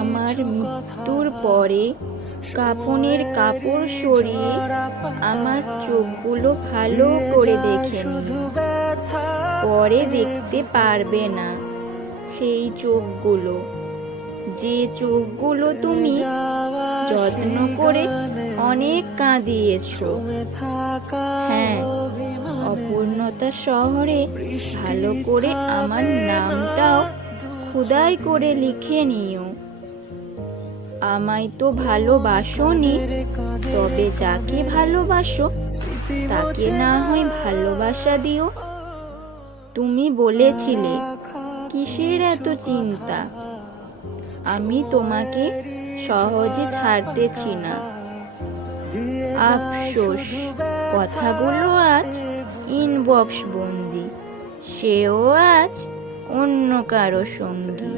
আমার মৃত্যুর পরে কাফনের কাপড় সরিয়ে আমার চোখগুলো ভালো করে দেখে নিও। পরে দেখতে পারবে না সেই চোখগুলো, যে চোখগুলো তুমি যত্ন করে অনেক কাঁদিয়েছো। হ্যাঁ, অপূর্ণতা শহরে ভালো করে আমার নামটাও খোদাই করে লিখে নিও। আমায় তো ভালোবাসোনি, তবে যাকে ভালোবাসো তাকে না হয় ভালোবাসা দিও। তুমি বলেছিলে কিসের এত চিন্তা, আমি তোমাকে সহজে ছাড়তেছি না। আফসোস, কথাগুলো আজ ইনবক্স বন্দি, সেও আজ অন্য কারো সঙ্গী।